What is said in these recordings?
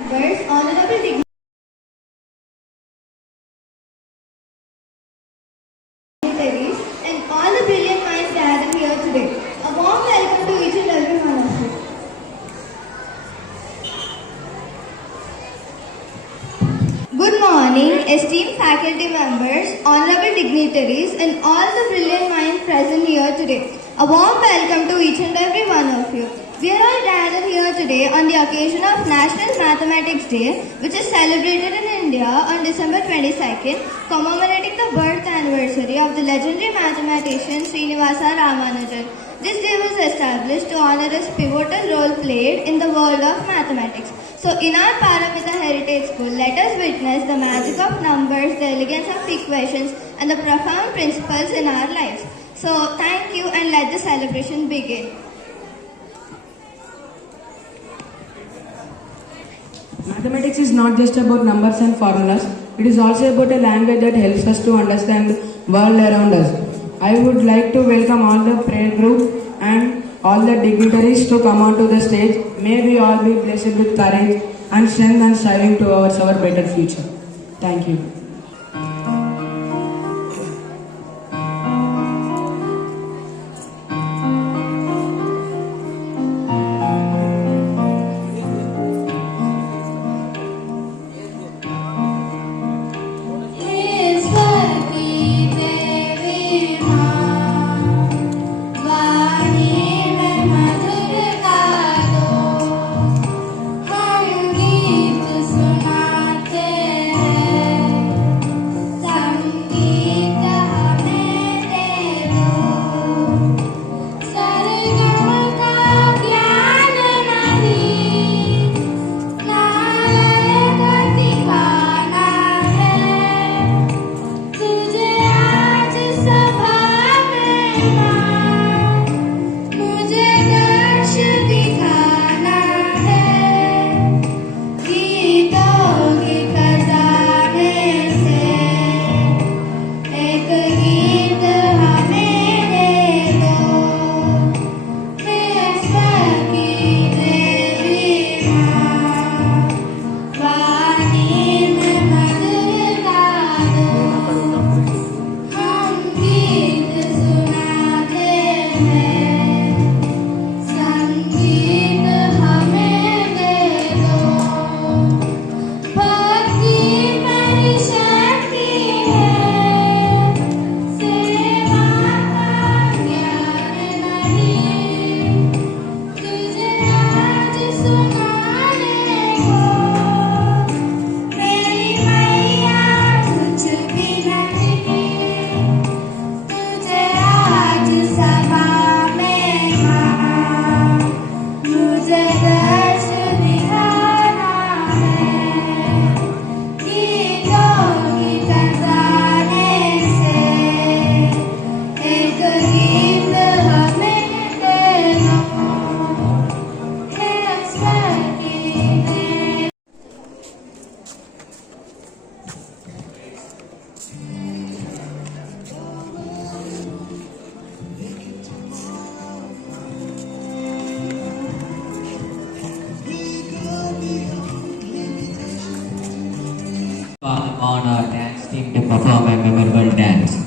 Members, honorable dignitaries, and all the brilliant minds gathered here today. A warm welcome to each and every one of you. Good morning, esteemed faculty members, honorable dignitaries, and all the brilliant minds present here today. A warm welcome to each and every one of you. We are all gathered here today on the occasion of National Mathematics Day, which is celebrated in India on December 22nd, commemorating the birth anniversary of the legendary mathematician Srinivasa Ramanujan. This day was established to honor his pivotal role played in the world of mathematics. So in our Paramita Heritage School, let us witness the magic of numbers, the elegance of equations, and the profound principles in our lives. So thank you, and let the celebration begin. Mathematics is not just about numbers and formulas, it is also about a language that helps us to understand the world around us. I would like to welcome all the prayer group and all the dignitaries to come onto the stage. May we all be blessed with courage and strength and striving towards our better future. Thank you. On our dance team to perform a memorable dance.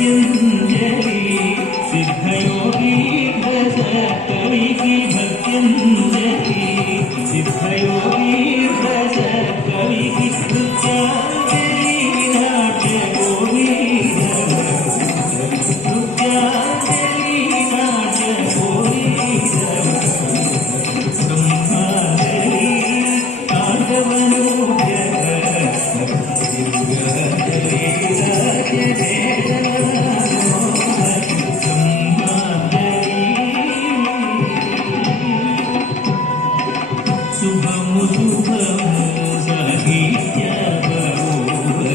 भक्त्यञ्जलि सिद्धयोगी कवि की भक्त्यञ्जलि सिद्धयोगी कवि की नृत्याञ्जलि नाट्य गोविन्द नृत्याञ्जलि नाट्य गोविन्द ब्रह्माञ्जलि ताण्डवनोद्य शुभमु शुभमु साहित्य शुभमु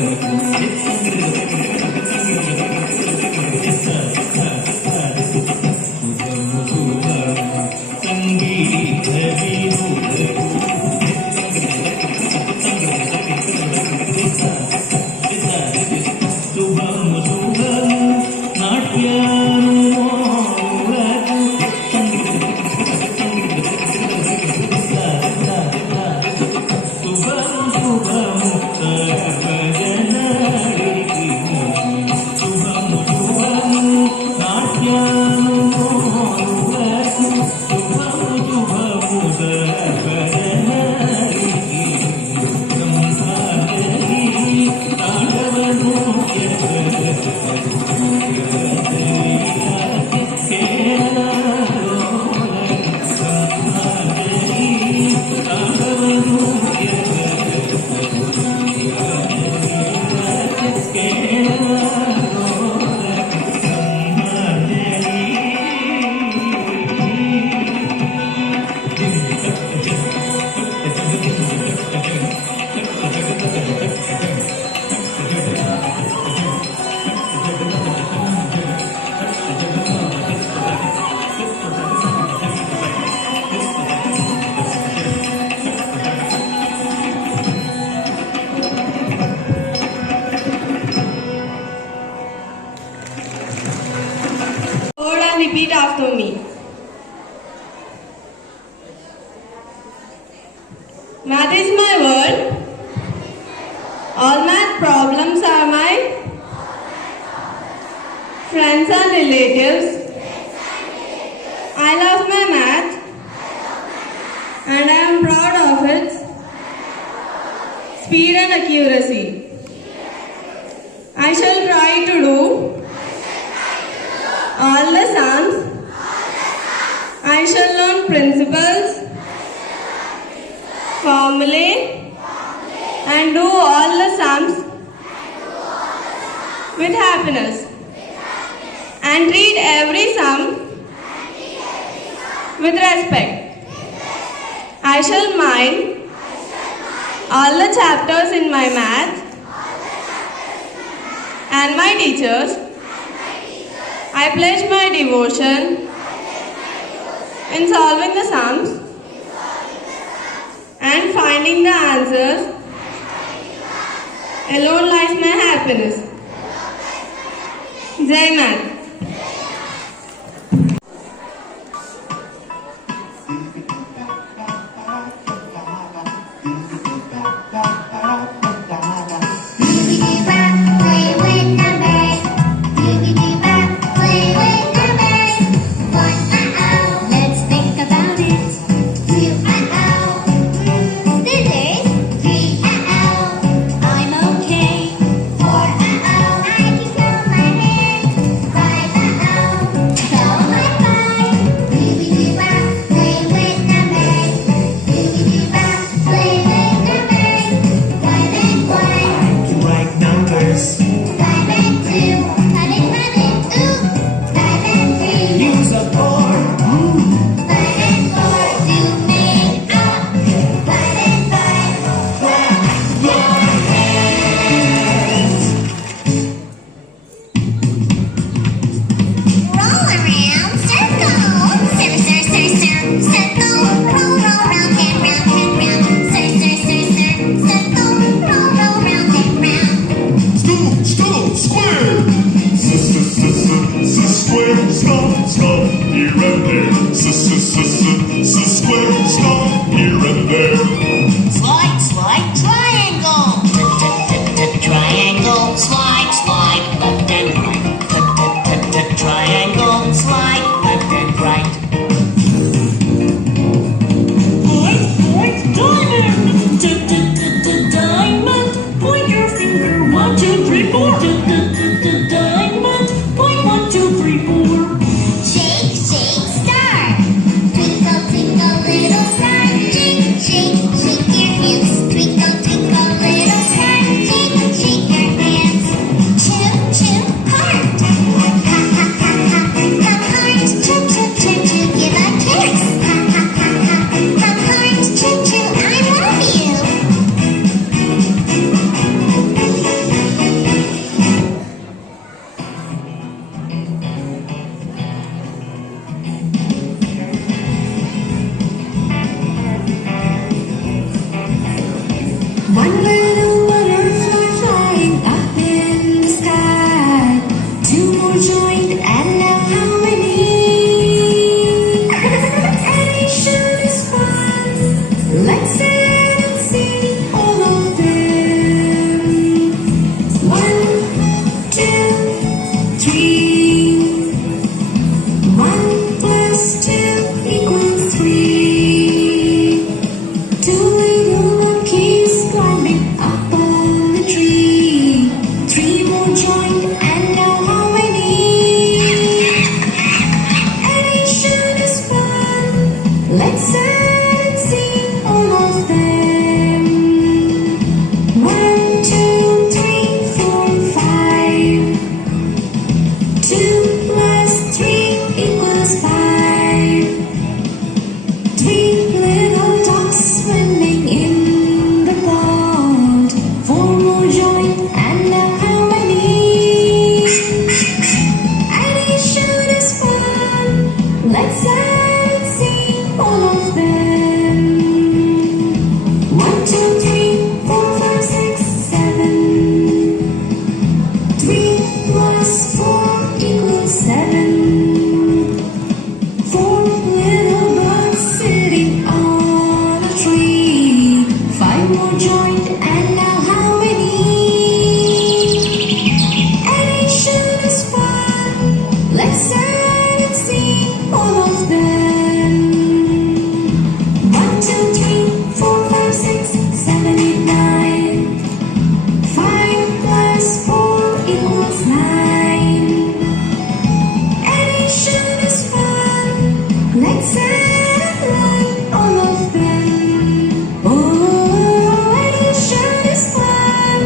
शुभमु संगीत शुभमु शुभमु Word and repeat after me. Math is my world. All math problems are my friends and relatives. I love my math and I am proud of its speed and accuracy. I shall try to do all the sums. I shall learn principles, formulae, and do all the sums with happiness. And treat every sum with respect. I shall mind all the chapters in my math and my teachers. I pledge my devotion in solving the sums and finding the answers. Alone lies my happiness. Jai Math. Let's think about it. 2 This is 3 I'm okay. 4 I can count my hands. 5 so high five. Doobie-doo-bop, play with numbers. Doobie-doo-bop, play with numbers. 1 and 1. to write numbers. 5 and 2. Cut it, ooh. 5 and 3. Use a board. 5 and 4 to make up. 5 and 5. Clap your hands. Roll around, circle. Circle. Roll round and round and round. Circle. Roll round and round. Scoop, square. Square, stomp, here and there. Square, stomp, here and there. Slide, triangle. Triangle, slide, left and right. plus 4 equals 7. 4 little birds sitting on a tree. 5 more joined, and now how many? Addition is fun. Let's add and see all of them. 1, 2, 3, 4, 5, 6, 7, 8, 9. 5 plus 4 equals 9. Addition is fun. Let's add and learn all of them. Oh, addition is fun.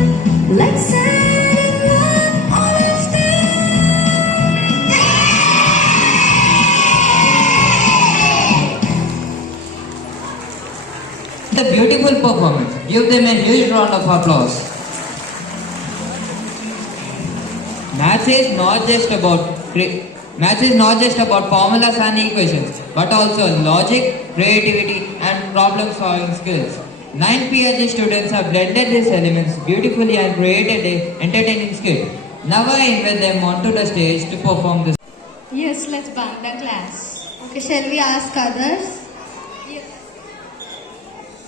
Let's add and learn all of The beautiful performance. Give them a huge round of applause. Maths is not just about formulas and equations, but also logic, creativity, and problem-solving skills. 9 PhD students have blended these elements beautifully and created an entertaining skit. Now I invite them onto the stage to perform this. Yes, let's bunk the class. Okay, shall we ask others?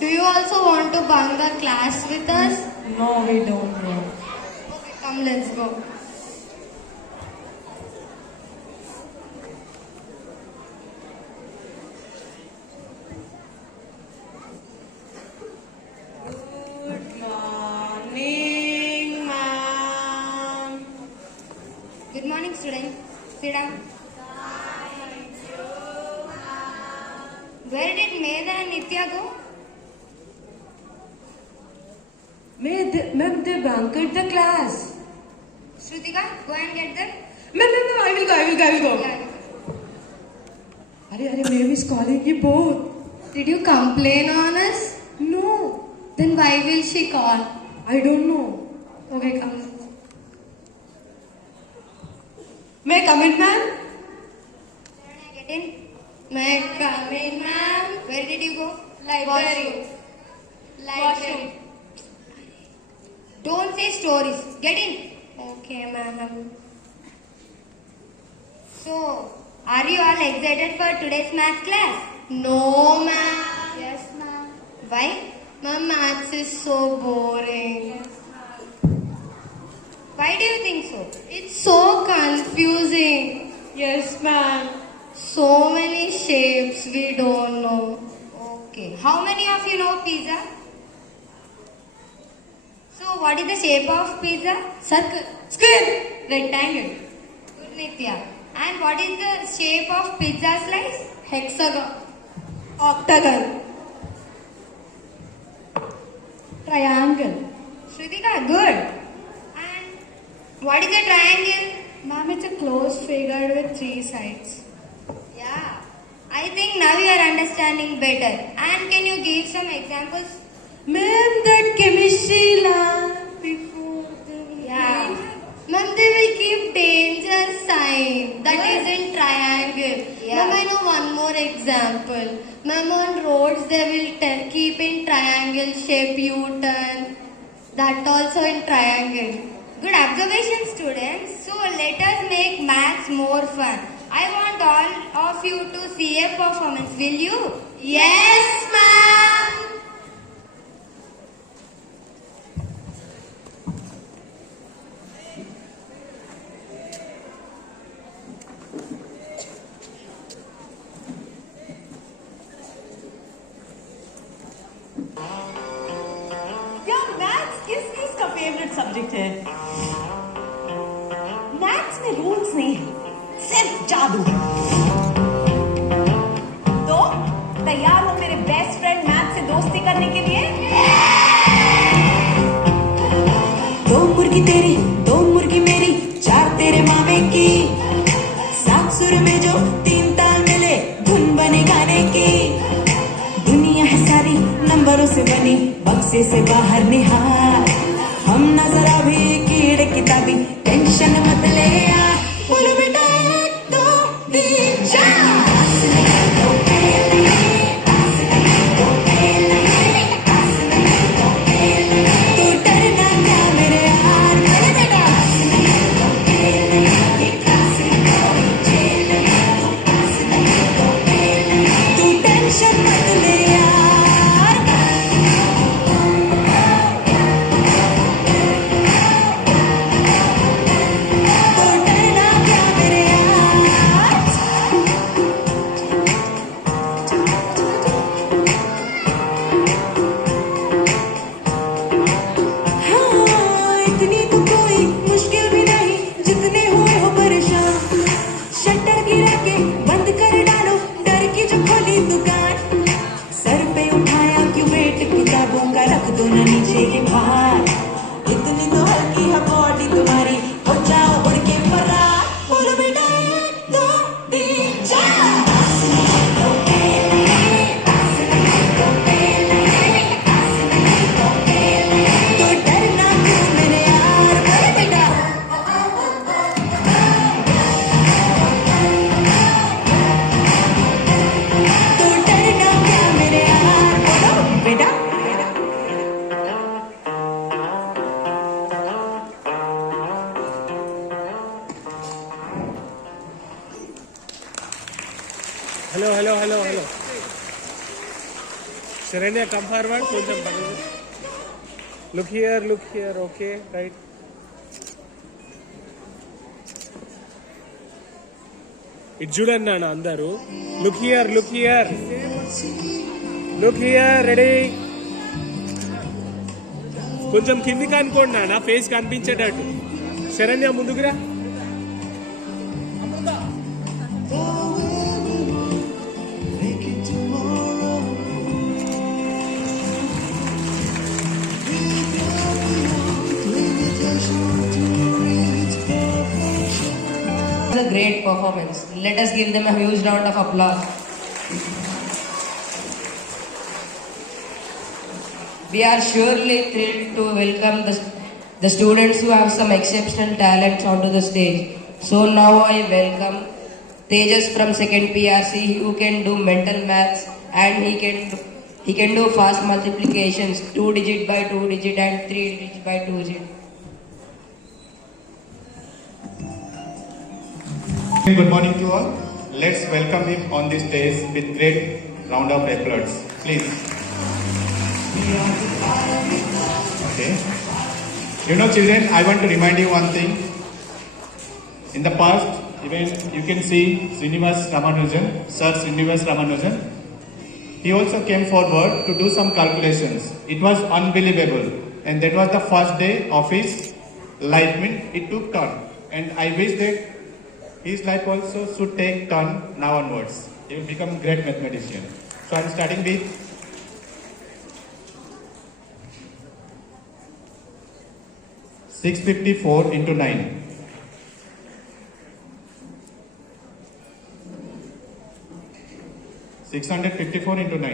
Do you also want to bunk the class with us? No, we don't know. Okay, come, let's go. Good morning, ma'am. Good morning, student. Sit down. Where did Medha and Nitya go? Ma'am, they bunked the class. Shrutika, go and get them. Ma'am, I will go. Yeah. Arey, ma'am is calling you both. Did you complain on us? No, Then why will she call? I don't know. Okay, come. May I come in, ma'am? Can I get in? May I come in, ma'am? Where did you go? Library. Library. Don't say stories. Get in. Okay, ma'am. So, are you all excited for today's math class? No, ma'am. Yes, ma'am. Why? Ma'am, maths is so boring. Why do you think so? It's so confusing. Yes, ma'am. So many shapes we don't know. Okay. How many of you know pizza? So, what is the shape of pizza? Circle. Square. Rectangle. Good, Nitya. And what is the shape of pizza slice? Hexagon. Octagon. Triangle. Shrutika, good. And what is a triangle? Ma'am, it's a closed figure with 3 sides. Yeah. I think now you are understanding better. And can you give some examples? Ma'am, that chemistry lab before the... Yeah. Ma'am, they will keep danger sign. That isn't triangle. Yeah. Ma'am, I know one more example. Ma'am, on roads they will keep in triangle shape U-turn. That also in triangle. Good observation, students. So let us make maths more fun. I want all of you to see a performance. Will you? Yes, ma'am. यार maths किस किस का favourite subject है maths में rules नहीं है सिर्फ जादू है तो तैयार हो मेरे बेस्ट फ्रेंड मैथ्स से दोस्ती करने के लिए दो मुर्गी तेरी दो मुर्गी मेरी 4 तेरे मामे की 7 सुर में जो 3 ताल मिले धुन बने गाने की दुनिया है सारी नंबरों से बनी बक्से से बाहर निहार हम नजर अभी कीड़े किताबी टेंशन मत ले यार बोलो बेटा 1 2 3 4 तू डरना क्या मेरे यार जितने हुए हो परेशान, शटर गिरा के बंद कर डालो डर की जो खोली दुकान। सर पे उठाया क्यों वेट किताबों का, रख दो ना नीचे ये भार। इतनी तो हल्की है बॉडी तुम्हारी, हो जाओ उड़ के फरार। बोलो बेटा 1 2 3 4। तो डरना क्यों मेरे यार, बोलो बेटा। तो डरना क्या मेरे यार, बोलो बेटा। Hello. Sharanya, come forward. Look here. Okay, right. It చూడండి నాన్న అందరూ. Look here. Ready. కొంచెం కిందికి అనుకోండి నాన్న, ఫేస్ కనిపించేటట్టు. శరణ్య ముందుకురా. A great performance. Let us give them a huge round of applause. We are surely thrilled to welcome the students who have some exceptional talents onto the stage. So now I welcome Tejas from 2nd PRC, who can do mental maths and he can do fast multiplications, 2 digit by 2 digit and 3 digit by 2 digit. Good morning to all. Let's welcome him on the stage with great round of applause. Please. Okay. You know, children, I want to remind you one thing. In the past, even you can see Srinivas Ramanujan, Sir Srinivas Ramanujan. He also came forward to do some calculations. It was unbelievable. And that was the first day of his life. It took turn. And I wish that his life also should take turn now onwards. He will become a great mathematician. So I am starting with 654 into 9. 654 into 9.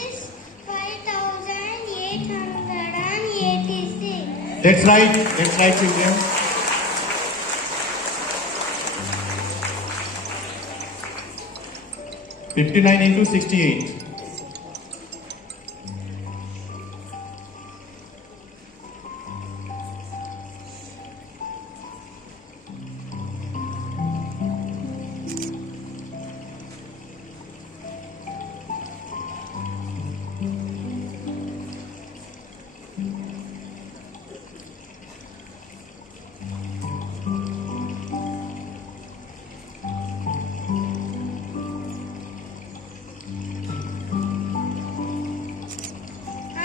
Is 5,886. That's right, children. $59 into 68.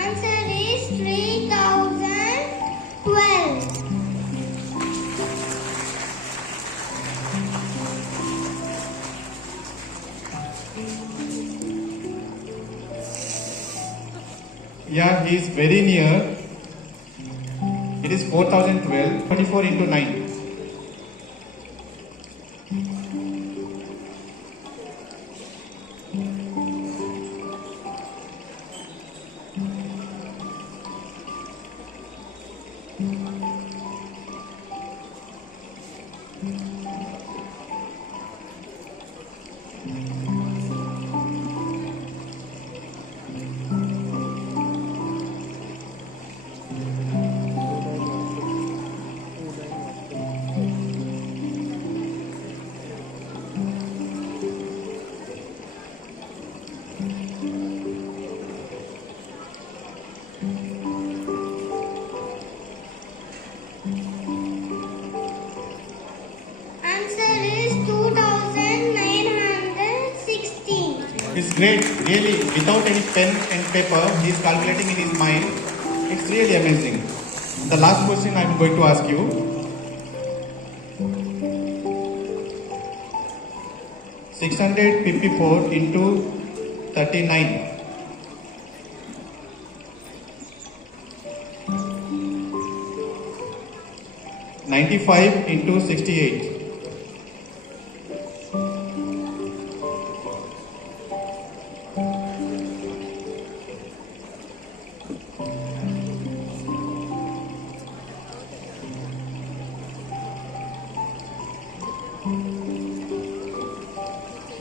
Answer is 3,012. Yeah, he is very near. It is 4012. 24 into 9. It's great, really. Without any pen and paper, he's calculating in his mind. It's really amazing. The last question I'm going to ask you. 654 into 39. $95 into 68.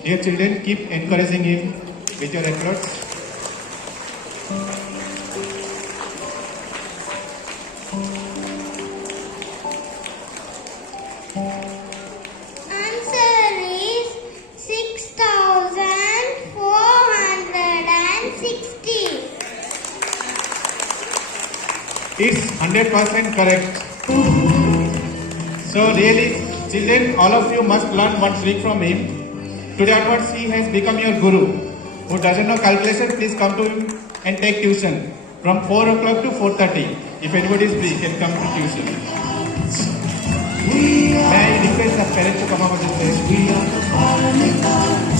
Dear children, keep encouraging him with your efforts. Answer is 6,460. It's 100% correct. So really, children, all of you must learn one trick from him. Today onwards, he has become your guru. Who doesn't know calculation, please come to him and take tuition from 4 o'clock to 4:30. If anybody is free, can come to tuition. May I request the parents to come over this stage?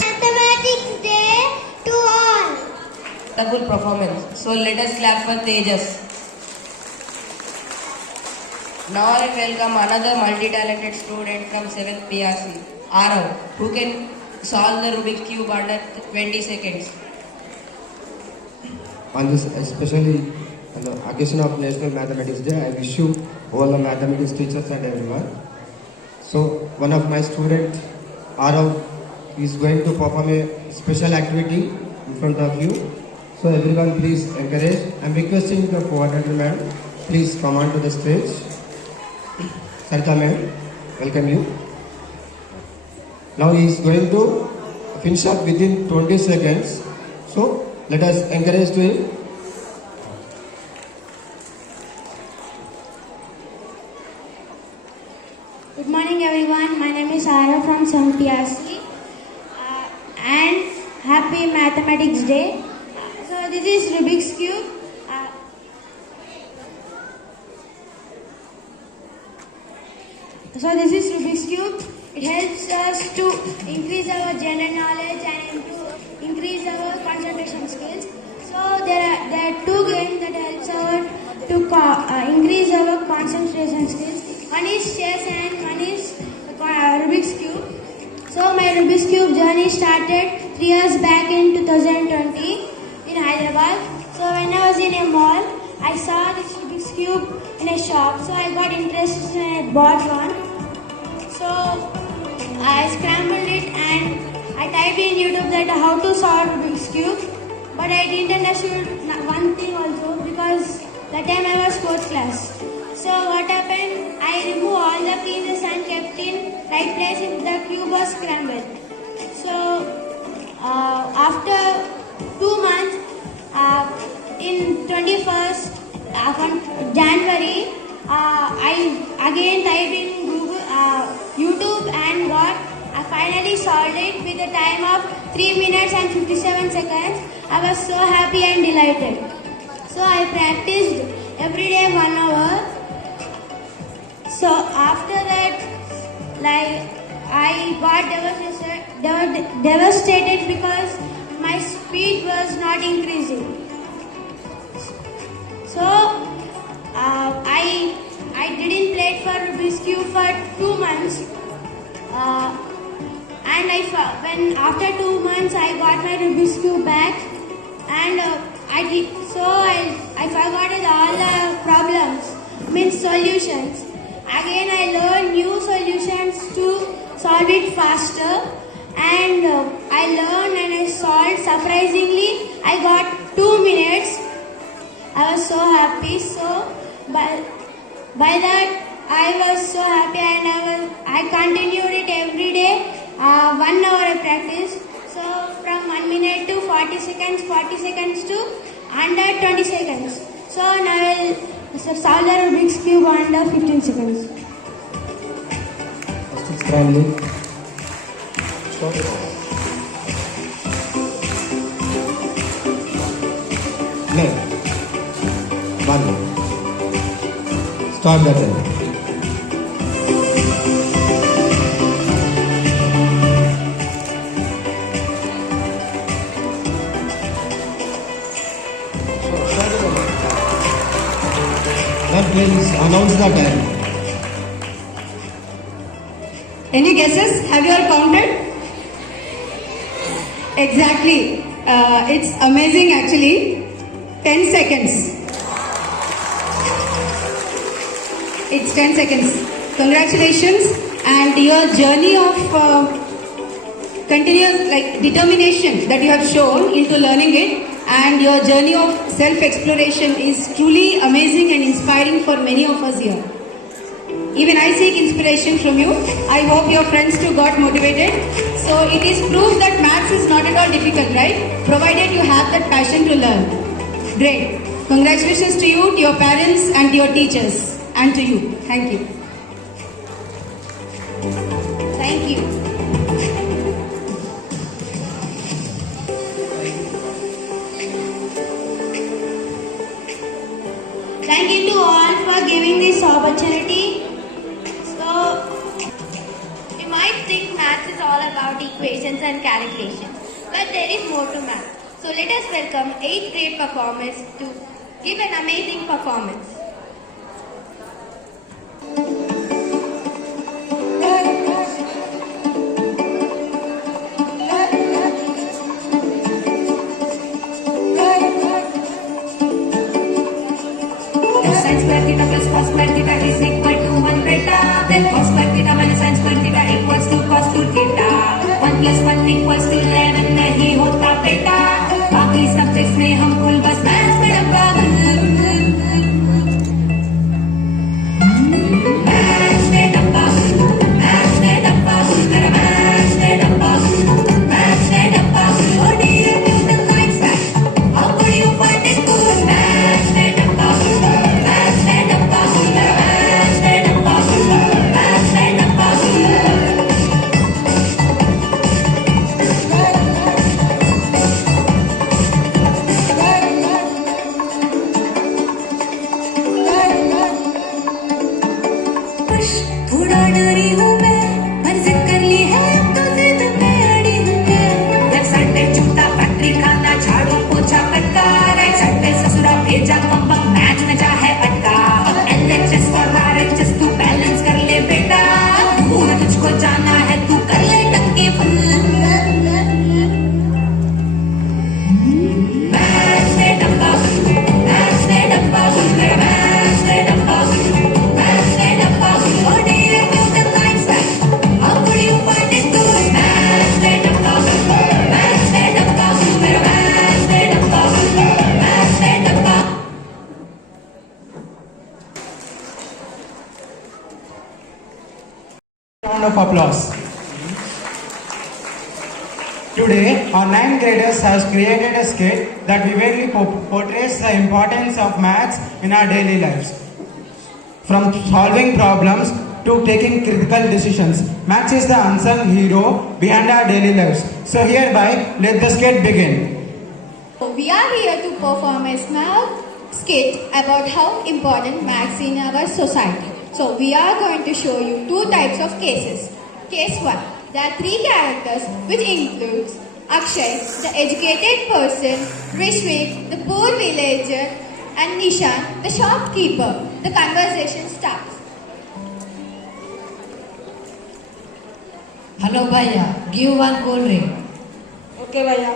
Mathematics Day to all. Wonderful performance. So let us clap for Tejas. Now I welcome another multi-talented student from 7th PRC, Arav, who can solve the Rubik's Cube under 20 seconds. On this, especially on the occasion of National Mathematics Day, I wish you all the mathematics teachers and everyone. So, one of my students, Arav, is going to perform a special activity in front of you. So, everyone, please encourage. I'm requesting the coordinator ma'am, please come on to the stage. Sarita ma'am, welcome you. Now he is going to finish up within 20 seconds. So let us encourage to him. Good morning everyone. My name is Ara from 7th PRC and happy Mathematics Day. So this is Rubik's Cube. So this is Rubik's Cube. It helps us to increase our general knowledge and increase our concentration skills. So there are two games that helps our to increase our concentration skills. One is chess and one is Rubik's Cube. So my Rubik's Cube journey started 3 years back in 2020 in Hyderabad. So when I was in a mall, I saw this Rubik's Cube in a shop. So I got interested and I bought one. So I scrambled it and I typed in YouTube that how to solve Rubik's Cube. But I didn't understand one thing also because that time I was 4th class. So what happened? I removed all the pieces and kept in right place if the cube was scrambled. So after 2 months, in 21st January, I again typed in YouTube and I finally solved it with a time of 3 minutes and 57 seconds. I was so happy and delighted. So I practiced every day 1 hour. So after that, I got devastated because my speed was not increasing. So I didn't play for Rubik's Cube for 2 months. And when after 2 months I got my Rubik's Cube back, and I forgot all the problems, means solutions. Again I learned new solutions to solve it faster, and I learned and I solved. Surprisingly, I got 2 minutes. I was so happy. So by that I was so happy, and I continued it every day. 1 hour I practiced. So from 1 minute to 40 seconds, 40 seconds to under 20 seconds. So now I will solve the Rubik's Cube under 15 seconds. First scrambling. Stop. Start the time. Sir, please announce the time. Any guesses? Have you all counted? Exactly. It's amazing actually. 10 seconds. It's 10 seconds. Congratulations. And your journey of continuous determination that you have shown into learning it, and your journey of self-exploration is truly amazing and inspiring for many of us here. Even I seek inspiration from you. I hope your friends too got motivated. So it is proof that maths is not at all difficult, right? Provided you have that passion to learn. Great. Congratulations to you, to your parents and to your teachers, and to you. Thank you. Thank you. Thank you to all for giving this opportunity. So, you might think maths is all about equations and calculations, but there is more to math. So let us welcome 8th grade performers to give an amazing performance. Sin square theta plus cos square theta is equal to 1 beta. Then cos square theta minus sin square theta equals to cos 2 theta. 1 plus 1 equals to 11 नहीं होता बेटा. बाकी subjects में हम कुल बस maths में डब्बा मैथ्स में डब्बा मैथ्स में डब्बा मेरा मैथ्स में डब्बा मैथ्स में डब्बा. Oh dear Newton Einstein, how could you find it good? Maths में डब्बा मैथ्स में डब्बा मेरा मैथ्स में डब्बा मैथ्स में डब्बा. थोड़ा डरी हूँ मैं, पर जिद कर ली है अब तो जिद में अड़ी हूँ मैं. लेफ्ट साइड पे जूता फैक्ट्री खाना झाड़ू पोछा पटका. राइट साइड पे ससुरा भेजा पंपक मैच में चाहे अटका. LHS और RHS तू बैलेंस कर ले बेटा. पूरा तुझको जाना है तू कर ले टक्के फुल. मैच में डब्बा मैच में डब्बा मेरा मैच में डब्बा मैच में डब्बा. Oh dear Newton Einstein, how could you find it good? Match में डब्बा मैच में डब्बा मेरा मैच में डब्बा मैच में डब्बा. Round of applause. Today, our 9th graders has created a skit that vividly portrays the importance of maths in our daily lives. From solving problems to taking critical decisions, maths is the unsung hero behind our daily lives. So hereby, let the skit begin. We are here to perform a small skit about how important maths in our society. So we are going to show you 2 types of cases. Case 1. There are 3 characters which includes Akshay, the educated person, Rishvik, the poor villager, and Nishan, the shopkeeper. The conversation starts. Hello Bhaiya, give one cool drink. Okay, Bhaiya.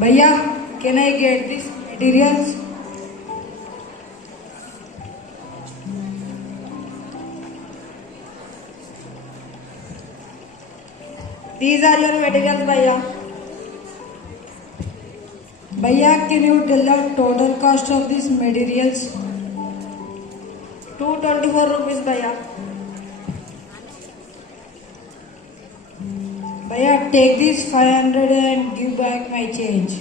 Bhaiya, can I get these materials? These are your materials, Bhaiya. Bhaiya, can you tell the total cost of these materials? 224 rupees, Bhaiya. Bhaiya, take these 500 and give back my change.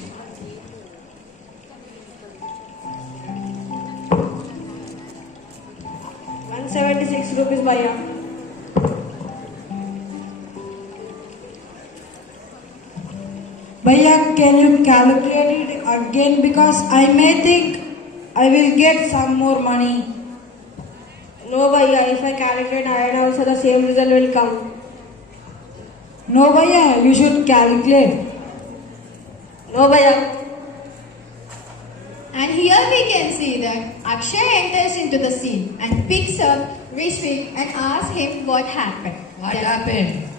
₹176, Bhaiya. can you calculate it again because I may think I will get some more money. No, Bhaiya, if I calculate iron also the same result will come. No, Bhaiya, you should calculate. No, Bhaiya. And here we can see that Akshay enters into the scene and picks up Rishvik and asks him what happened. What happened?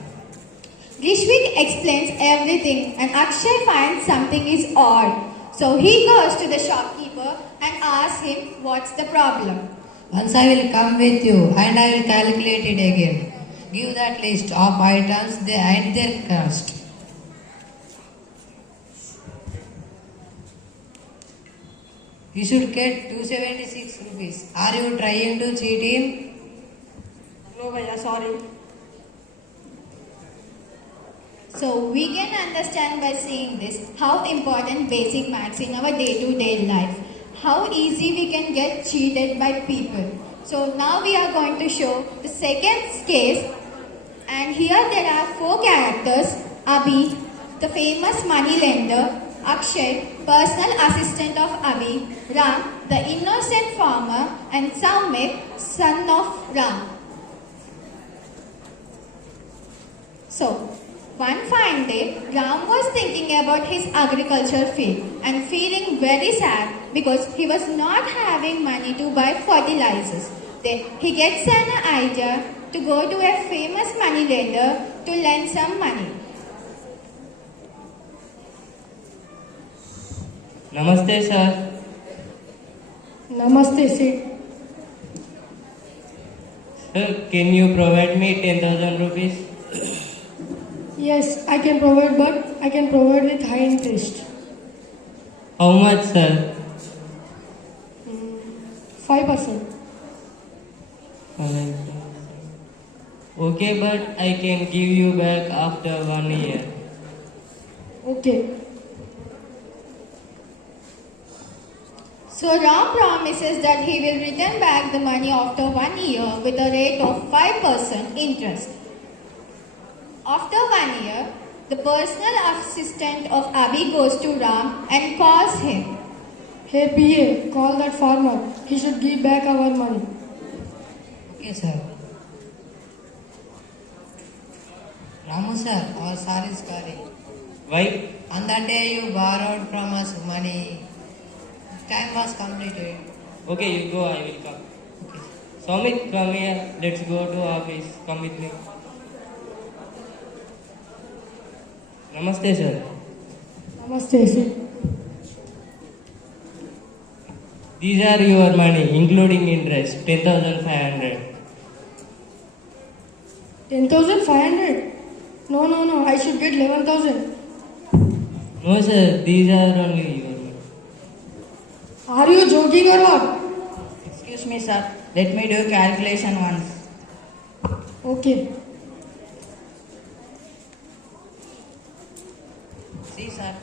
Rishvik explains everything and Akshay finds something is odd. So he goes to the shopkeeper and asks him what's the problem. Once I will come with you and I will calculate it again. Give that list of items and their cost. You should get 276 rupees. Are you trying to cheat him? No, Bhaiya, sorry. So we can understand by seeing this how important basic maths in our day-to-day life. How easy we can get cheated by people. So now we are going to show the second case. And here there are 4 characters. Abhi, the famous money lender. Akshay, personal assistant of Abhi. Ram, the innocent farmer. And Saumik, son of Ram. So, one fine day, Ram was thinking about his agricultural field and feeling very sad because he was not having money to buy fertilizers. Then he gets an idea to go to a famous money lender to lend some money. Namaste, sir. Namaste, Sid. Sir, can you provide me 10,000 rupees? Yes, I can provide, but I can provide with high interest. How much, sir? 5%. Okay, but I can give you back after 1 year. Okay. So Ram promises that he will return back the money after 1 year with a rate of 5% interest. After 1 year, the personal assistant of Abhi goes to Ram and calls him. Hey PA, call that farmer. He should give back our money. Okay, sir. Ramu sir, our sir is calling. Why? On that day you borrowed from us money. Time was completed. Okay, you go, I will come. Okay. Somit, come here. Let's go to office. Come with me. Namaste, sir. Namaste, Sid. These are your money, including interest, 10,500. 10,500? No, I should get 11,000. No, sir, these are only your money. Are you joking or what? Excuse me, sir. Let me do calculation once. Okay. See, sir,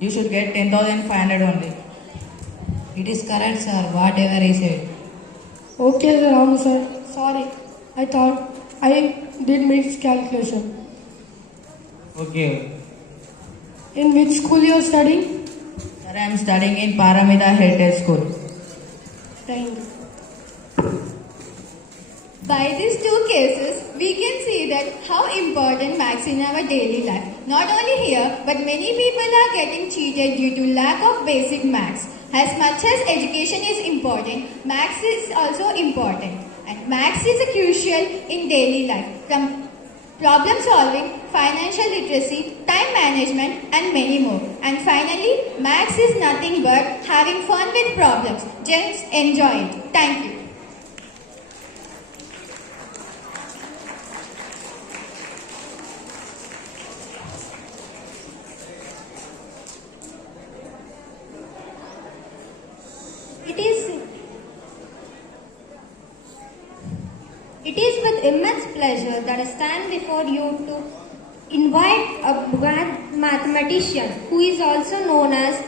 you should get 10,500 only. It is correct, sir, whatever he said. Okay, Ramu sir. Sorry. I thought I did miscalculation. Okay. In which school you are studying? Sir, I am studying in Paramita Heritage School. Thank you. By these 2 cases, we can see that how important maths in our daily life. Not only here, but many people are getting cheated due to lack of basic maths. As much as education is important, maths is also important. And maths is a crucial in daily life. From problem solving, financial literacy, time management and many more. And finally, maths is nothing but having fun with problems. Just enjoy it. Thank you. It is with immense pleasure that I stand before you to invite a mathematician who is also known as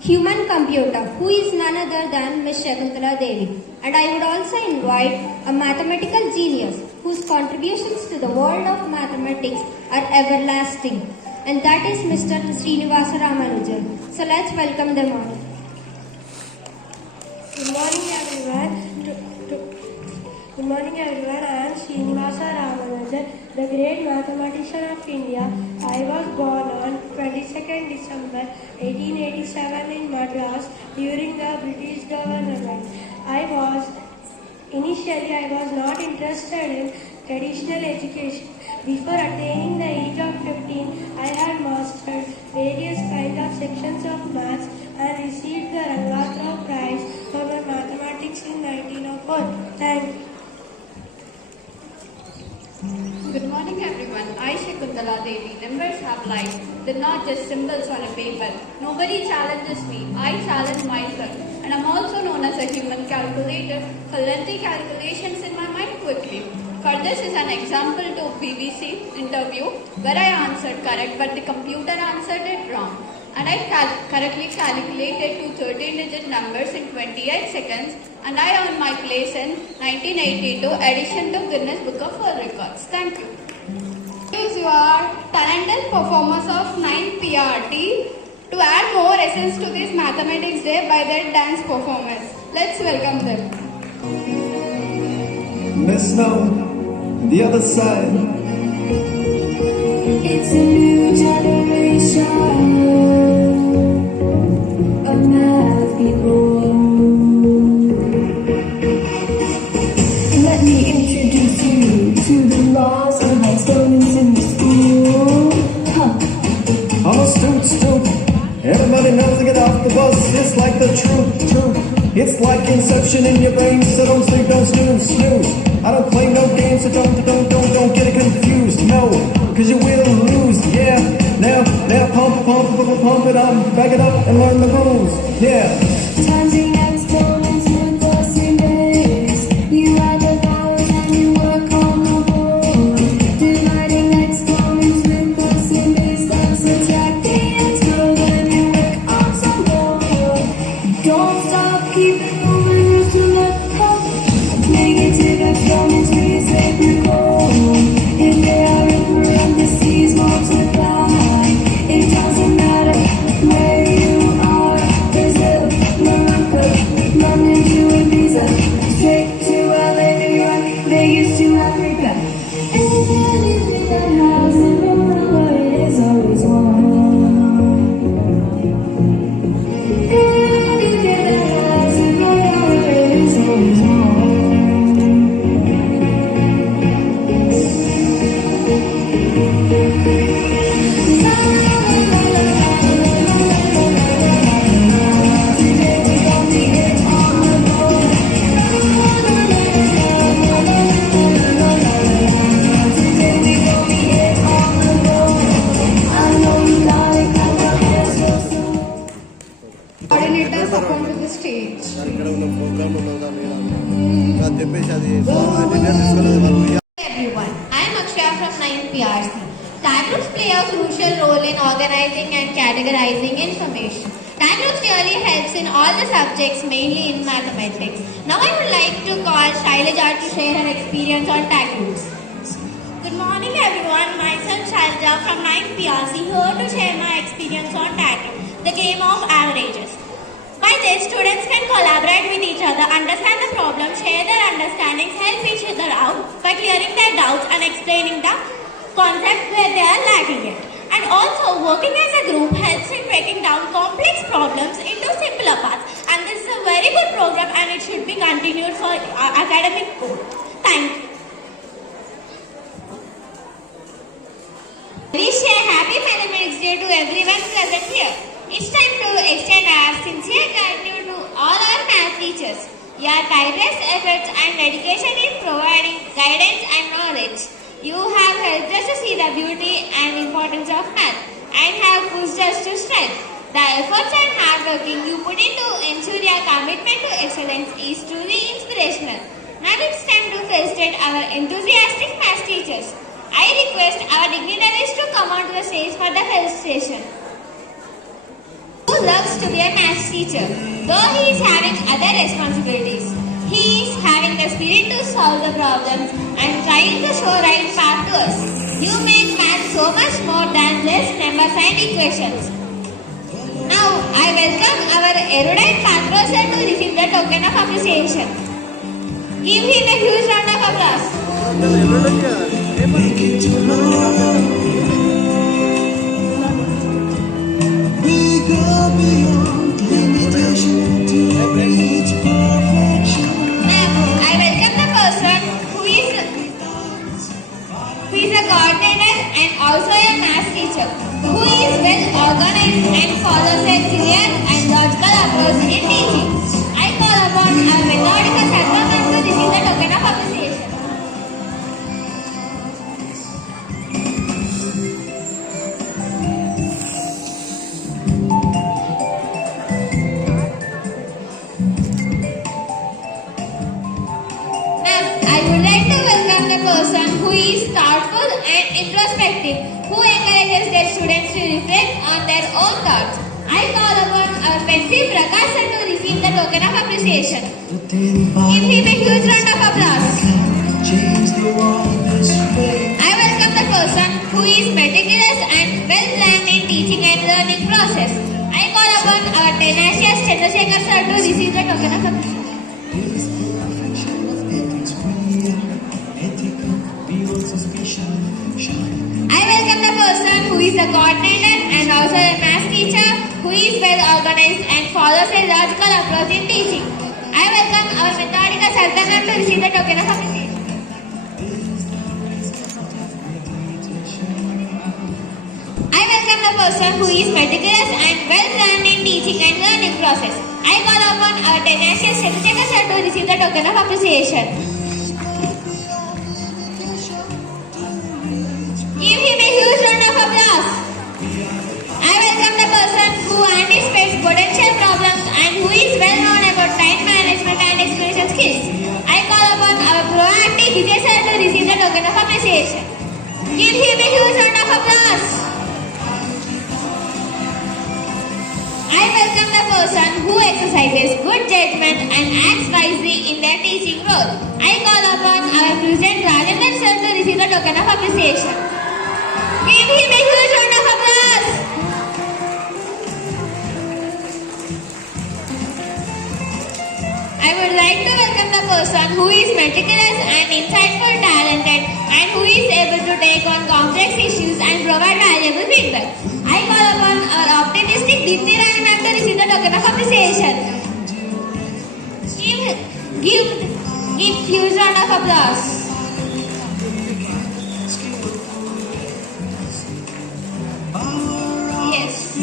human computer, who is none other than Ms. Shakuntala Devi. And I would also invite a mathematical genius whose contributions to the world of mathematics are everlasting. and that is Mr. Srinivasa Ramanujan. So let's welcome them all. Good morning, everyone. Good morning, everyone. I am Srinivasa Ramanujan, the great mathematician of India. I was born on 22nd December 1887 in Madras during the British government. Initially, I was not interested in traditional education. Before attaining the age of 15, I had mastered various kinds of sections of maths and received the Rangatrao Prize for my mathematics in 1904. Thank you. Good morning, everyone. I, Shakuntala Devi. Numbers have life. They're not just symbols on a paper. Nobody challenges me. I challenge myself. And I'm also known as a human calculator for lengthy calculations in my mind quickly. For this is an example to BBC interview where I answered correct, but the computer answered it wrong. And I correctly calculated 2 13-digit numbers in 28 seconds, and I earned my place in 1982 addition to Guinness Book of World Records. Thank you. Use your talented performers of 9 PRT to add more essence to this Mathematics Day by their dance performance. Let's welcome them. Let's know the other side. It's a new generation of math people. Let me introduce you to the laws of exponents in the school. I'm a stoop. Everybody knows to get off the bus. It's like the truth. It's like inception in your brain, so don't sleep, don't snooze. I don't play no games, so don't get it confused. No, cause you will lose. Yeah, now pump it up, back it up and learn the rules. Yeah. Timesing exponents with the same base. You add the powers and you work on the board. Dividing exponents with the same base. That's subtracting exponents and you work on some more. Don't stop, keep moving just to let go. Negative exponents reset your goal. If they are in parentheses, multiply. It doesn't matter where you are. Brazil, Morocco, London to Ibiza, straight to LA, New York, Vegas to Africa. Anything that has a Morocco, it is always one. Anything that has a Morocco, it is always one. Coordinators up onto the stage. Everyone, I am Akshaya from 9PRC. Diagrams play a crucial role in organizing and categorizing information. Diagrams really helps in all the subjects, mainly in mathematics. Now I would like to call Shailaja to share her experience on diagrams. Good morning everyone, myself Shailaja from 9PRC here to share my experience on diagram, the game of averages. By this, students can collaborate with each other, understand the problem, share their understandings, help each other out by clearing their doubts and explaining the concept where they are lacking it. And also, working as a group helps in breaking down complex problems into simpler parts. And this is a very good program and it should be continued for academic goal. Thank you. Wish a happy Mathematics Day to everyone present here. It's time to extend our sincere gratitude to all our math teachers. Your tireless efforts and dedication in providing guidance and knowledge. You have helped us to see the beauty and importance of math and have pushed us to strength. The efforts and hard working you put into ensure your commitment to excellence is truly inspirational. Now it's time to felicitate our enthusiastic math teachers. I request our dignitaries to come onto the stage for the felicitation. Who loves to be a math teacher? Though he is having other responsibilities, he is having the spirit to solve the problems and trying to show right path to us. You make math so much more than just numbers and equations. Now, I welcome our erudite Patro sir to receive the token of appreciation. Give him a huge round of applause. Now, I welcome the person who is a coordinator and also a math teacher who is well organized and follows a clear and logical approach in teaching. I call upon our methodical Sarva ma'am to receive the token of appreciation. Ma'am, I would like to welcome the person who is thoughtful and introspective, who encourages their students to reflect on their own thoughts. I call upon our pencil Prakash sir to receive the token of appreciation. Give him a huge round of applause. I welcome the person who is meticulous and well planned in teaching and learning process. I call upon our tenacious Chandrasekhar sir to receive the token of appreciation. I welcome the person who is a coordinator and also a math teacher who is well organized and follows a logical approach in teaching. I welcome our methodical Sarva ma'am to receive the token of appreciation. I welcome the person who is meticulous and well planned in teaching and learning process. I call upon our tenacious Chandrasekhar sir to receive the token of appreciation. Give him a huge round of applause. I welcome the person who anticipates potential problems and who is well known about time management and execution skills. I call upon our proactive Vijay sir to receive the token of appreciation. Give him a huge round of applause. I welcome the person who exercises good judgment and acts wisely in their teaching role. I call upon our present Rajendra sir to receive the token of appreciation. Give him a huge round of applause. I would like to welcome the person who is meticulous and insightful, talented, and who is able to take on complex issues and provide valuable feedback. I call upon our optimistic Dipti Rai ma'am to receive the token of appreciation. Give huge round of applause. Yes.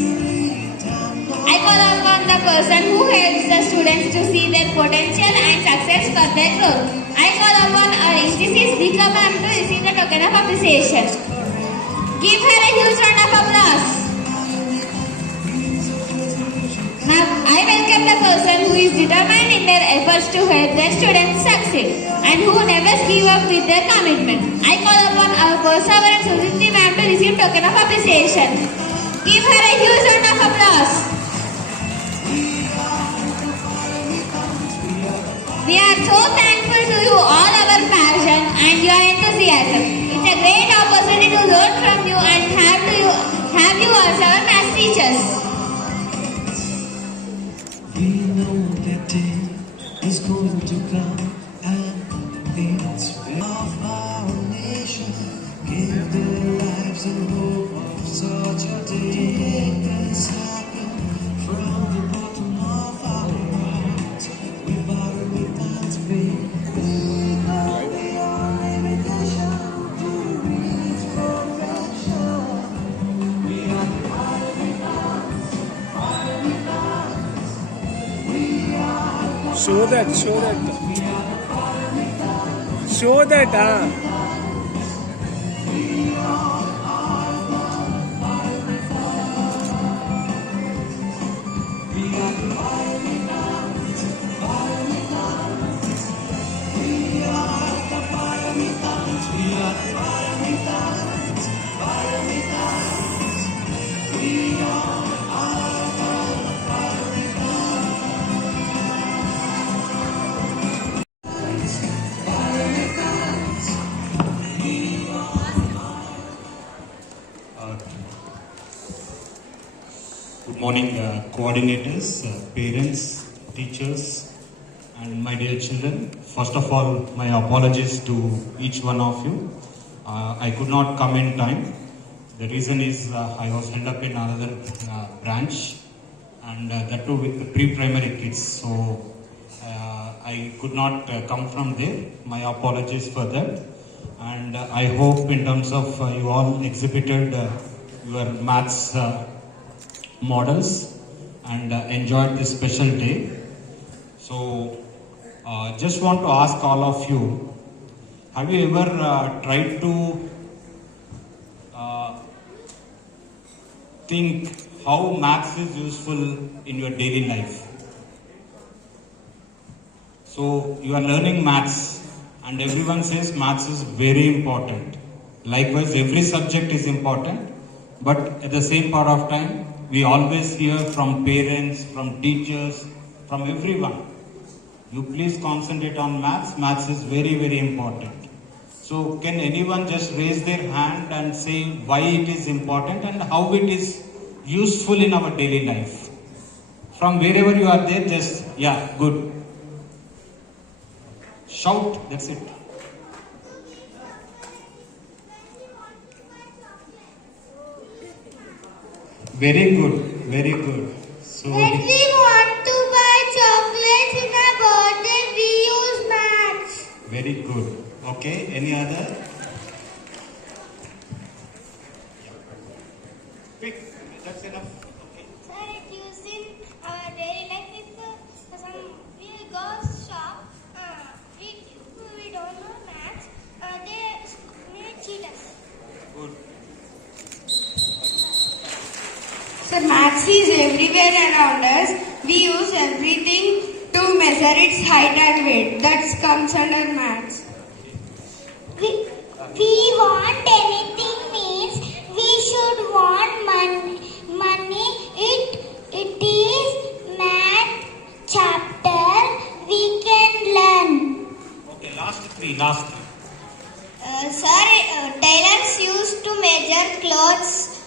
I call upon the person who helps the students to see their potential and success for their growth. I call upon our institute's Dika ma'am to receive the token of appreciation. Give her a huge round of applause. Ma'am, I welcome the person who is determined in their efforts to help their students succeed and who never give up with their commitment. I call upon our perseverance Sudhiti ma'am to receive token of appreciation. Give her a huge round of applause. We are so thankful to you all our passion and your enthusiasm. It's a great opportunity to learn from you and have you as our math teachers. We know that day is going to come, and it's of our nation. Give their lives and hope of such a day. This happened from the bottom of our hearts. We borrow without pay. We know we are limitation to reach perfection. We are Show that. Show that, morning, coordinators, parents, teachers, and my dear children. First of all, my apologies to each one of you. I could not come in time. The reason is I was held up in another branch, and that too with the pre-primary kids. So I could not come from there. My apologies for that. And I hope in terms of you all exhibited your maths models and enjoyed this special day. So just want to ask all of you, have you ever tried to think how maths is useful in your daily life? So you are learning maths and everyone says maths is very important. Likewise, every subject is important, but at the same part of time, we always hear from parents, from teachers, from everyone, you please concentrate on maths. Maths is very, very important. So can anyone just raise their hand and say why it is important and how it is useful in our daily life? From wherever you are there, just, yeah, good. Shout, that's it. Very good, very good. So When we want to buy chocolates in a birthday, we use maths. very good. Okay, any other? Quick, that's enough. Okay. Sir, it used in our daily life. If we go shop, we don't know maths, they may cheat us. Good. So maths is everywhere around us. We use everything to measure its height and weight. That comes under maths. We want anything means we should want money. It is math chapter we can learn. Okay, last three. Sir, tailors used to measure clothes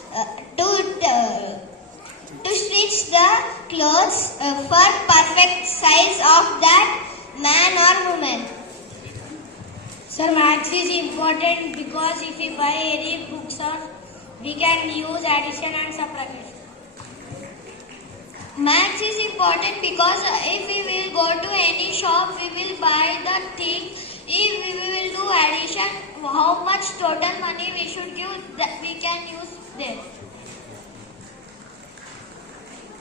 to stitch the clothes for perfect size of that man or woman. Sir, maths is important because if we buy any books we can use addition and subtraction. Maths is important because if we will go to any shop, we will buy the thing. If we will do addition, how much total money we should give, that we can use there.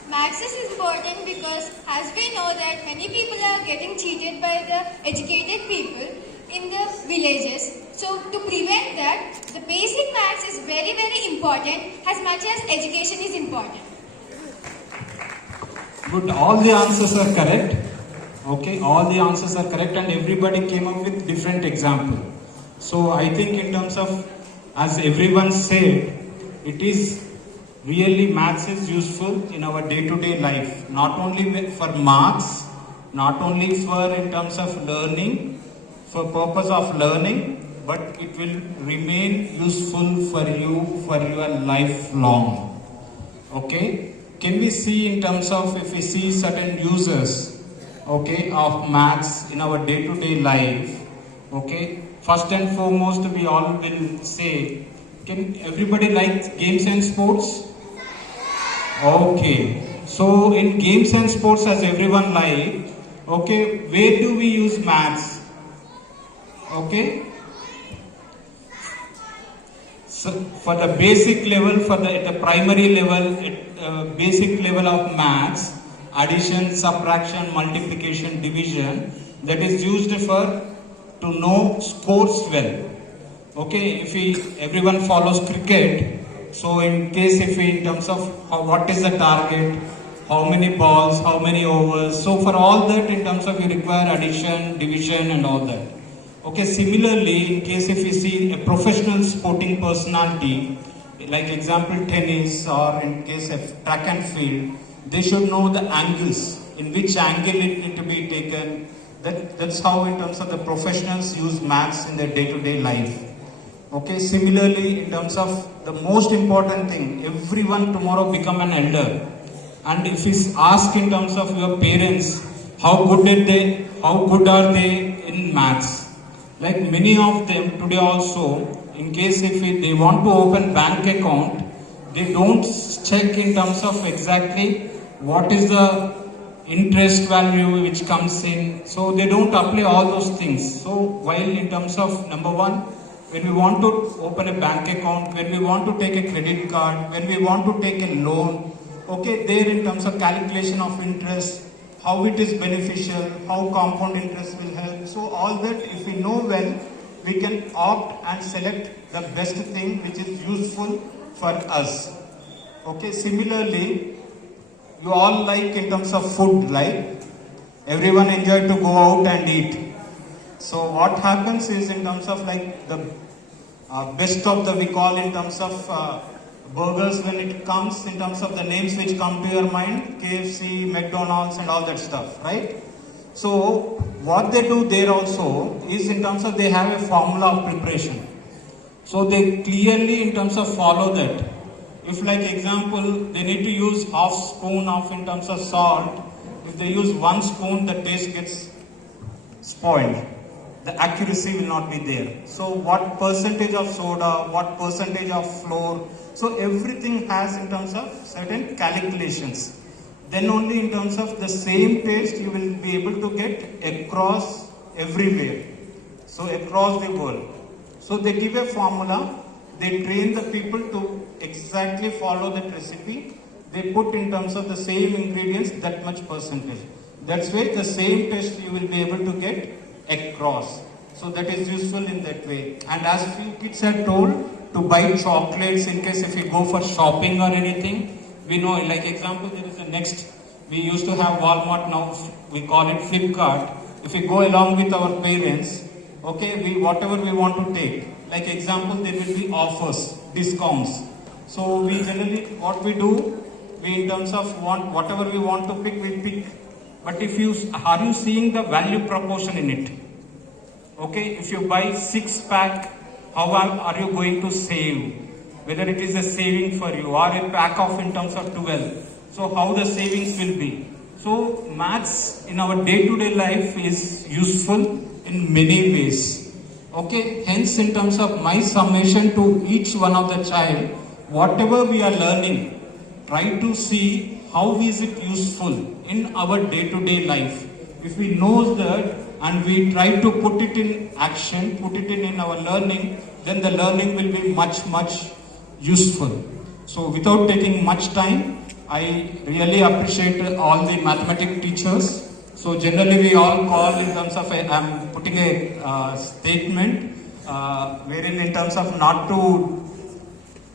Maths is important because as we know that many people are getting cheated by the educated people in the villages. So to prevent that, the basic maths is very, very important as much as education is important. Good, all the answers are correct. Okay, all the answers are correct and everybody came up with different example. So I think in terms of, as everyone said, it is really maths is useful in our day-to-day life. Not only for marks, not only for in terms of learning, for purpose of learning, but it will remain useful for you for your lifelong. Okay? Can we see in terms of if we see certain uses, okay, of maths in our day-to-day life, okay? First and foremost, we all will say, can everybody like games and sports? Okay. So in games and sports, as everyone like, okay, where do we use maths? Okay. So for the basic level, at the primary level, basic level of maths, addition, subtraction, multiplication, division, that is used for to know scores well. Okay, if everyone follows cricket, so in case in terms of what is the target, how many balls, how many overs, so for all that in terms of you require addition, division and all that. Okay, similarly, in case if you see a professional sporting personality, like example tennis or in case of track and field, they should know the angles, in which angle it need to be taken. That's how in terms of the professionals use maths in their day-to-day life. Okay, similarly in terms of the most important thing, everyone tomorrow become an elder. And if is asked in terms of your parents, how good are they in maths? Like many of them today also, in case if they want to open bank account, they don't check in terms of exactly what is the interest value which comes in. So they don't apply all those things. So while in terms of number one, when we want to open a bank account, when we want to take a credit card, when we want to take a loan, okay, there in terms of calculation of interest, how it is beneficial, how compound interest will help. So all that if we know well, we can opt and select the best thing which is useful for us. Okay, similarly, you all like in terms of food, like everyone enjoy to go out and eat. So what happens is in terms of like the best of the we call in terms of burgers when it comes in terms of the names which come to your mind, KFC, McDonald's and all that stuff, right? So what they do there also is in terms of they have a formula of preparation. So they clearly in terms of follow that. If like example, they need to use half spoon of in terms of salt. If they use 1 spoon, the taste gets spoiled. The accuracy will not be there. So what percentage of soda, what percentage of flour. So everything has in terms of certain calculations. Then only in terms of the same taste you will be able to get across everywhere. So across the world. So they give a formula. They train the people to exactly follow that recipe. They put in terms of the same ingredients that much percentage. That's why the same taste you will be able to get across. So that is useful in that way. And as few kids are told to buy chocolates in case if you go for shopping or anything, we know like example there is a next, we used to have Walmart, now we call it Flipkart. If we go along with our parents, okay, whatever we want to take, like example there will be offers, discounts. So we generally, what we do, we in terms of whatever we want to pick, we pick. But if you, are you seeing the value proportion in it? Okay, if you buy 6-pack, how are you going to save? Whether it is a saving for you or a pack of in terms of 12. So how the savings will be. So maths in our day-to-day life is useful in many ways. Okay, hence in terms of my summation to each one of the child, whatever we are learning, try to see how is it useful in our day-to-day life. If we know that and we try to put it in action, put it in our learning, then the learning will be much useful. So without taking much time, I really appreciate all the mathematics teachers. So generally we all call in terms of, I'm putting a statement wherein in terms of not to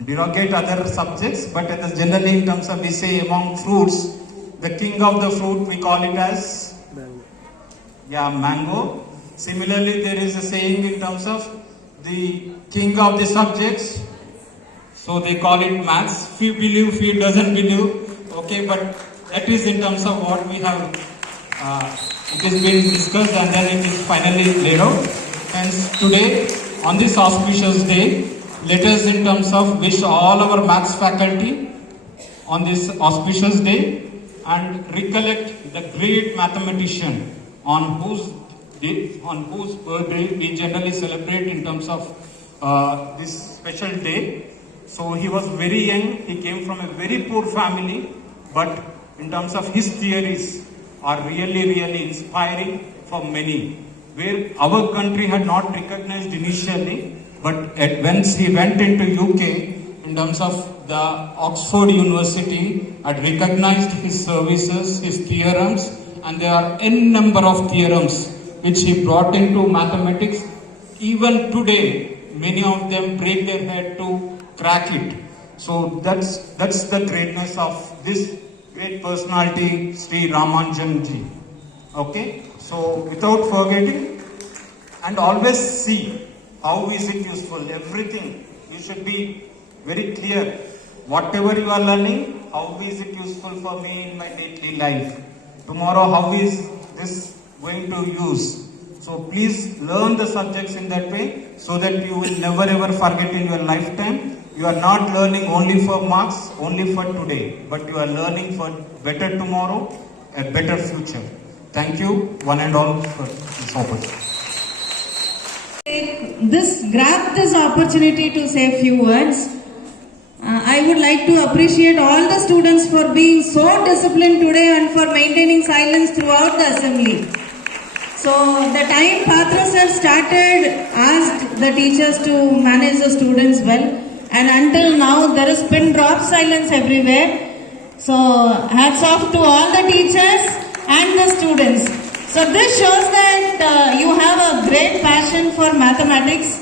derogate other subjects, but generally in terms of we say among fruits, the king of the fruit we call it as mango. Similarly there is a saying in terms of the king of the subjects, so they call it maths. Few believe, few doesn't believe, okay, but that is in terms of what we have, it has been discussed and then it is finally laid out. Hence today on this auspicious day, let us in terms of wish all our maths faculty on this auspicious day and recollect the great mathematician on whose birthday we generally celebrate in terms of this special day. So he was very young, he came from a very poor family, but in terms of his theories are really inspiring for many. Where our country had not recognized initially, but once he went into UK, in terms of the Oxford University had recognized his services, his theorems, and there are n number of theorems which he brought into mathematics. Even today, many of them break their head to crack it. So that's the greatness of this great personality, Sri Ramanujan ji. Okay, so without forgetting, and always see how is it useful. Everything you should be very clear. Whatever you are learning, how is it useful for me in my daily life? Tomorrow, how is this going to use? So please learn the subjects in that way so that you will never ever forget in your lifetime. You are not learning only for marks, only for today, but you are learning for better tomorrow, a better future. Thank you, one and all, for this opportunity. Grab this opportunity to say a few words. I would like to appreciate all the students for being so disciplined today and for maintaining silence throughout the assembly. So the time Patra sir started, asked the teachers to manage the students well, and until now there is pin drop silence everywhere. So hats off to all the teachers and the students. So this shows that you have a great passion for mathematics,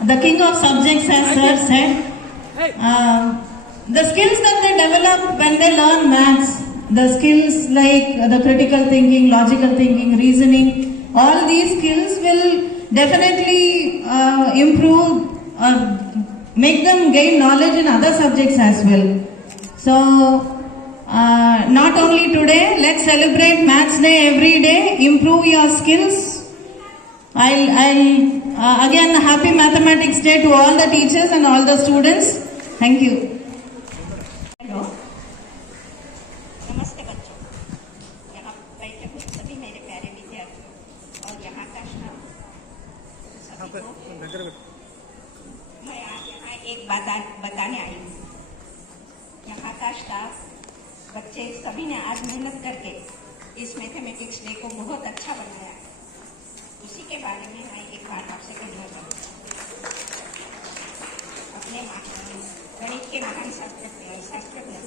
the king of subjects, as sir said. The skills that they develop when they learn maths, the skills like the critical thinking, logical thinking, reasoning, all these skills will definitely improve, make them gain knowledge in other subjects as well. So not only today, let's celebrate Maths Day every day, improve your skills. I'll again, happy Mathematics Day to all the teachers and all the students. Thank you. नमस्ते बच्चों, यहाँ बैठे हुए सभी मेरे प्यारे विद्यार्थी और यहाँ का स्टाफ सभी को मैं आज यहाँ एक बात बताने आई हूँ। यहाँ का स्टाफ, बच्चे सभी ने आज मेहनत करके इस मैथमेटिक्स डे को बहुत अच्छा बनाया। उसी के बारे में मैं एक बात आपसे कहना चाहूँगी। अपने गणित के महान शास्त्रज्ञ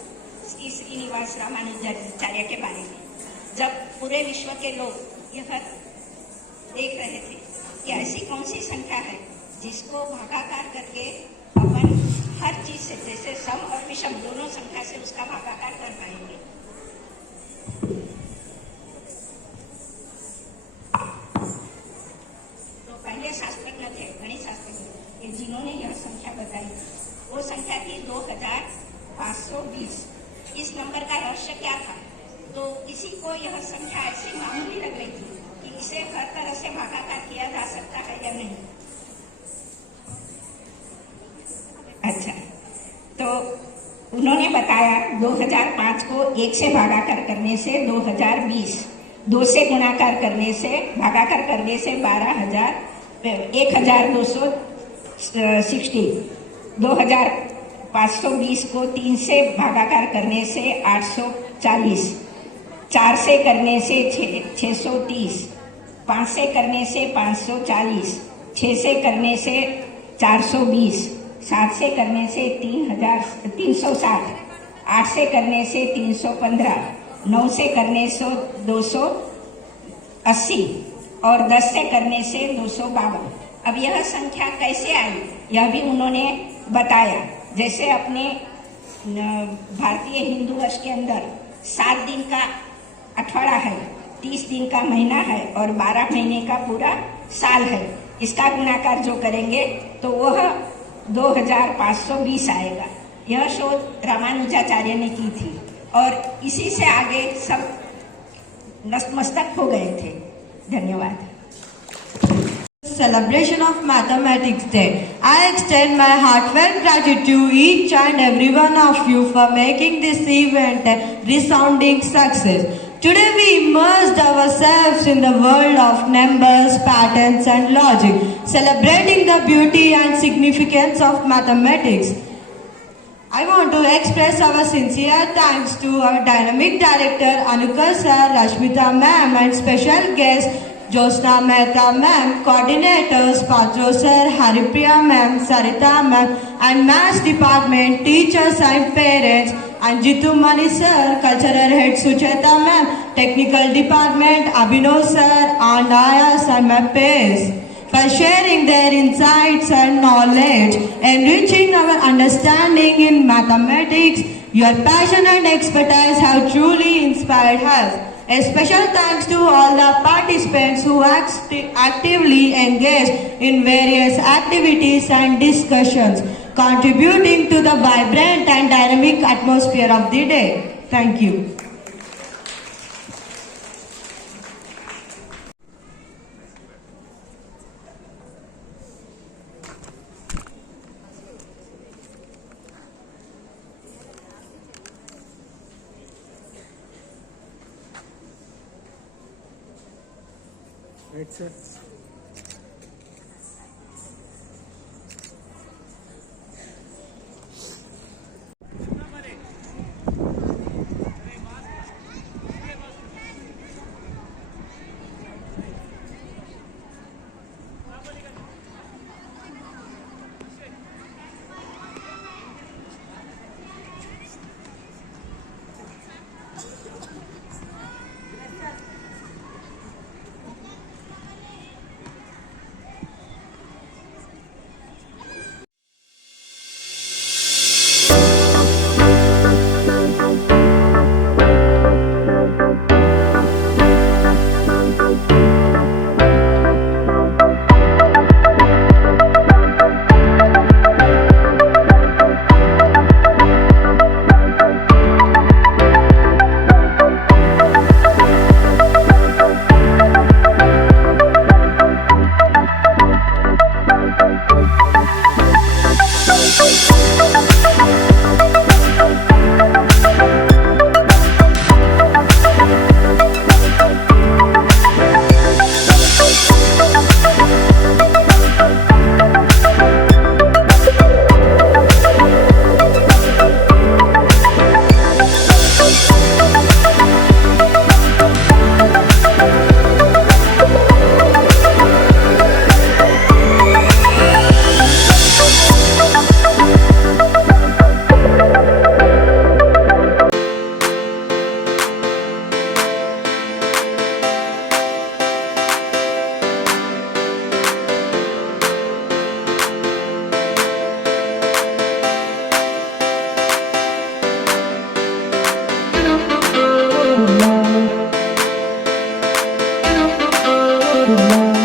श्री श्रीनिवास रामानुजाचार्य के बारे में जब पूरे विश्व के लोग यह देख रहे थे कि ऐसी कौन सी संख्या है जिसको भागाकार करके अपन हर चीज से, जैसे सम और विषम दोनों संख्या से उसका भागाकार कर पाएंगे। तो पहले शास्त्रज्ञ थे, गणित शास्त्रज्ञ, जिन्होंने यह संख्या बताई। वो संख्या थी 2520। इस नंबर का रहस्य क्या था? तो किसी को यह संख्या ऐसी मामूली लग रही थी कि इसे हर तरह से भागाकार किया जा सकता है या नहीं। अच्छा, तो उन्होंने बताया 2005 को 1 से भागाकार करने से 2020, 2 से गुणाकार करने से भागाकार करने से 1260, 2520 को 3 से भागाकार करने से 840, 4 से करने से 630, 5 से करने से 540, 6 से करने से 420, 7 से करने से 360, 8 से करने से 315, 9 से करने से 280 और 10 से करने से 252। अब यह संख्या कैसे आई यह भी उन्होंने बताया। जैसे अपने भारतीय हिंदू वर्ष के अंदर 7 दिन का अठवाड़ा है, 30 दिन का महीना है और 12 महीने का पूरा साल है। इसका गुणाकार जो करेंगे तो वह 2520 आएगा। यह शोध रामानुजाचार्य ने की थी और इसी से आगे सब नतमस्तक हो गए थे। धन्यवाद। Celebration of Mathematics Day. I extend my heartfelt gratitude to each and every one of you for making this event a resounding success. Today we immersed ourselves in the world of numbers, patterns and logic, celebrating the beauty and significance of mathematics. I want to express our sincere thanks to our dynamic director Anukar sir, Rashmita ma'am and special guest Josna Mehta ma'am, coordinators Patro sir, Haripriya ma'am, Sarita ma'am and maths department, teachers and parents, and Jitu Mani sir, cultural head Sucheta ma'am, technical department Abhinav sir and Ayas and my peers for sharing their insights and knowledge, enriching our understanding in mathematics. Your passion and expertise have truly inspired us. A special thanks to all the participants who actively engaged in various activities and discussions, contributing to the vibrant and dynamic atmosphere of the day. Thank you. Right, sir. Good luck.